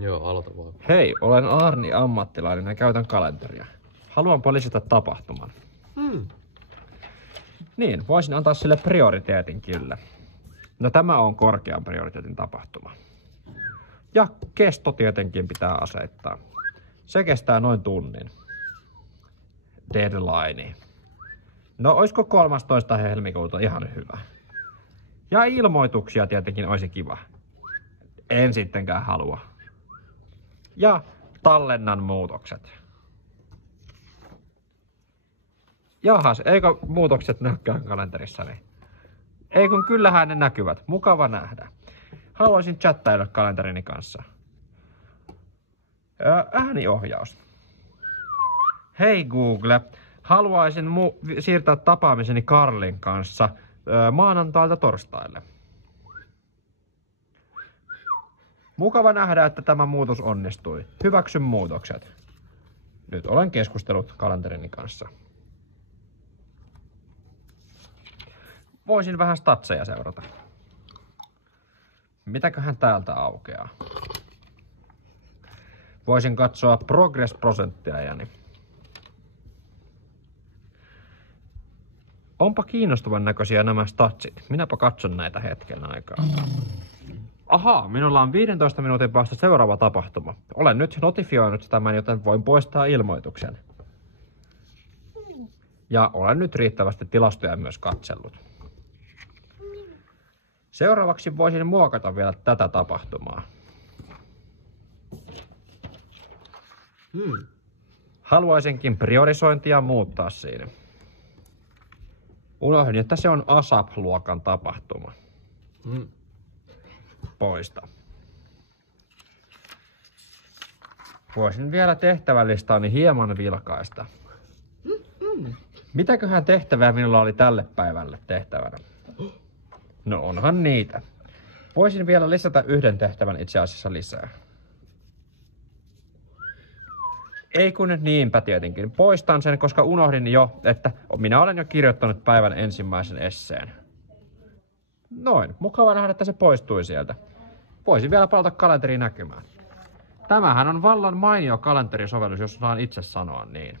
Joo, aloita vaan. Hei, olen Arni ammattilainen ja käytän kalenteria. Haluanpa lisätä tapahtuman. Niin, voisin antaa sille prioriteetin kyllä. No tämä on korkean prioriteetin tapahtuma. Ja kesto tietenkin pitää asettaa. Se kestää noin tunnin. Deadline. No oisko 13. helmikuuta ihan hyvä? Ja ilmoituksia tietenkin olisi kiva. En sittenkään halua. Ja tallennan muutokset. Jahas, eikö muutokset näykään kalenterissani? Ei kun kyllähän ne näkyvät. Mukava nähdä. Haluaisin chattailla kalenterini kanssa. Ääniohjaus. Hei Google, haluaisin siirtää tapaamiseni Karlin kanssa maanantailta torstaille. Mukava nähdä, että tämä muutos onnistui. Hyväksy muutokset. Nyt olen keskustellut kalenterini kanssa. Voisin vähän statseja seurata. Mitäköhän täältä aukeaa? Voisin katsoa progress-prosenttiajani. Onpa kiinnostavan näköisiä nämä statsit. Minäpä katson näitä hetken aikaa. Ahaa, minulla on 15 minuutin päästä seuraava tapahtuma. Olen nyt notifioinut tämän, joten voin poistaa ilmoituksen. Ja olen nyt riittävästi tilastoja myös katsellut. Seuraavaksi voisin muokata vielä tätä tapahtumaa. Haluaisinkin priorisointia muuttaa siinä. Unohdin, että se on ASAP-luokan tapahtuma. Poista. Voisin vielä tehtävälistaani hieman vilkaista. Mitäköhän tehtävää minulla oli tälle päivälle tehtävänä? No onhan niitä. Voisin vielä lisätä yhden tehtävän itse asiassa lisää. Ei kun nyt niinpä tietenkin. Poistan sen, koska unohdin jo, että minä olen jo kirjoittanut päivän ensimmäisen esseen. Noin, mukava nähdä, että se poistui sieltä. Voisin vielä palata kalenteriin näkymään. Tämähän on vallan mainio kalenterisovellus, jos saan itse sanoa niin.